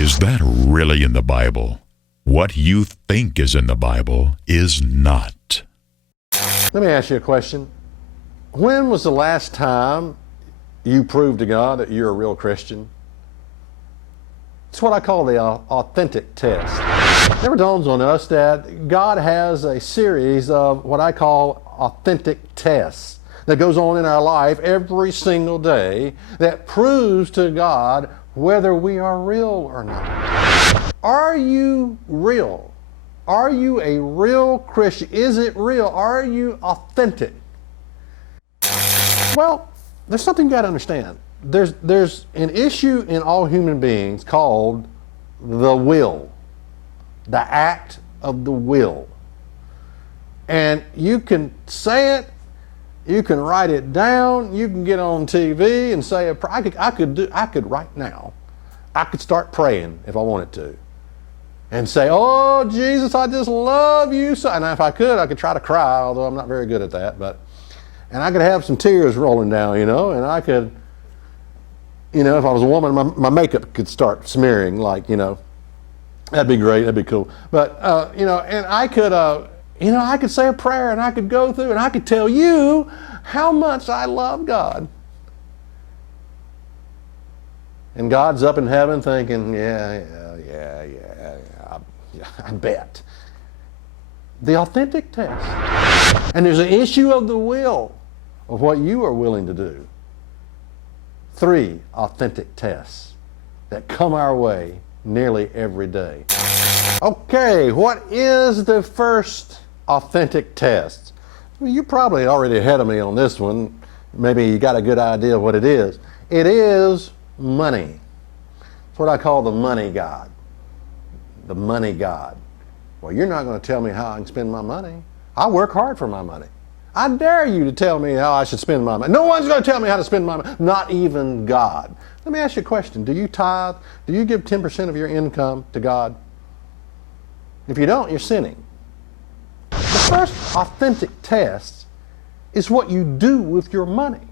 Is that really in the Bible? What you think is in the Bible is not. Let me ask you a question. When was the last time you proved to God that you're a real Christian? It's what I call the authentic test. It never dawns on us that God has a series of what I call authentic tests that goes on in our life every single day that proves to God whether we are real or not. Are you real? Are you a real Christian? Is it real? Are you authentic? Well, there's something you got to understand. There's an issue in all human beings called the will, the act of the will. And you can say it, you can write it down, you can get on TV and say a prayer. I could right now, I could start praying if I wanted to. And say, oh, Jesus, I just love you so. And if I could try to cry, although I'm not very good at that. And I could have some tears rolling down, and I could, if I was a woman, my makeup could start smearing, that'd be great, that'd be cool. But, and I could say a prayer and I could go through and I could tell you how much I love God. And God's up in heaven thinking, yeah, I bet. The authentic test. And there's an issue of the will of what you are willing to do. 3 authentic tests that come our way nearly every day. Okay, what is the first authentic test? Well, you're probably already ahead of me on this one. Maybe you got a good idea of what it is. It is money. It's what I call the money God. The money God. Well, you're not going to tell me how I can spend my money. I work hard for my money. I dare you to tell me how I should spend my money. No one's going to tell me how to spend my money, not even God. Let me ask you a question. Do you tithe? Do you give 10% of your income to God? If you don't, you're sinning. The first authentic test is what you do with your money.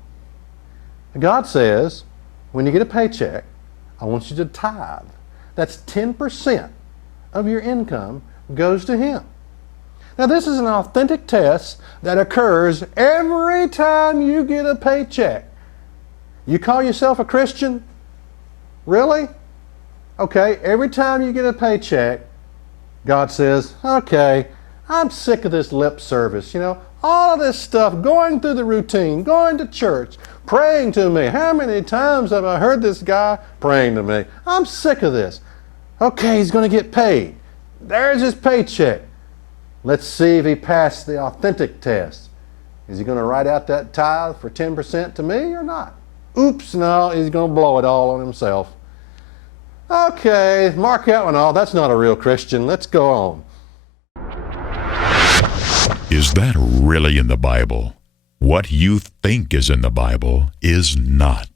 God says, when you get a paycheck, I want you to tithe. That's 10% of your income goes to Him. Now, this is an authentic test that occurs every time you get a paycheck. You call yourself a Christian? Really? Okay, every time you get a paycheck, God says, okay, I'm sick of this lip service, all of this stuff, going through the routine, going to church, praying to me. How many times have I heard this guy praying to me? I'm sick of this. Okay, he's going to get paid. There's his paycheck. Let's see if he passed the authentic test. Is he going to write out that tithe for 10% to me or not? Oops, no, he's going to blow it all on himself. Okay, mark that one off. That's not a real Christian. Let's go on. Is that really in the Bible? What you think is in the Bible is not.